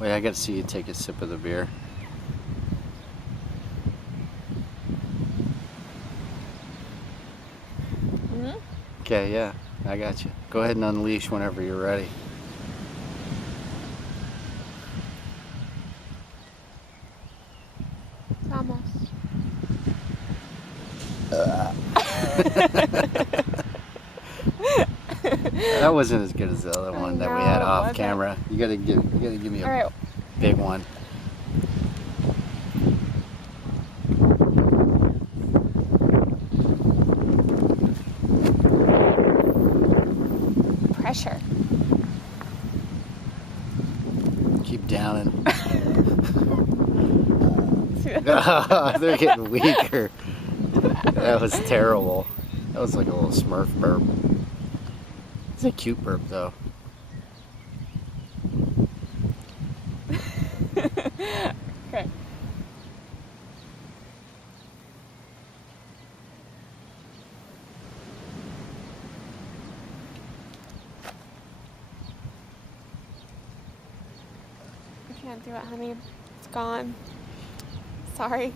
Wait, I gotta see you take a sip of the beer. Okay, yeah, I got you. Go ahead and unleash whenever you're ready. Vamos. That wasn't as good as the other one that we had No, it off wasn't. camera. You gotta give me a All right. big one. Pressure. Keep downing. See that? They're getting weaker. That was terrible. That was like a little Smurf burp. It's a cute burp though. Okay. I can't do it, honey. It's gone. Sorry.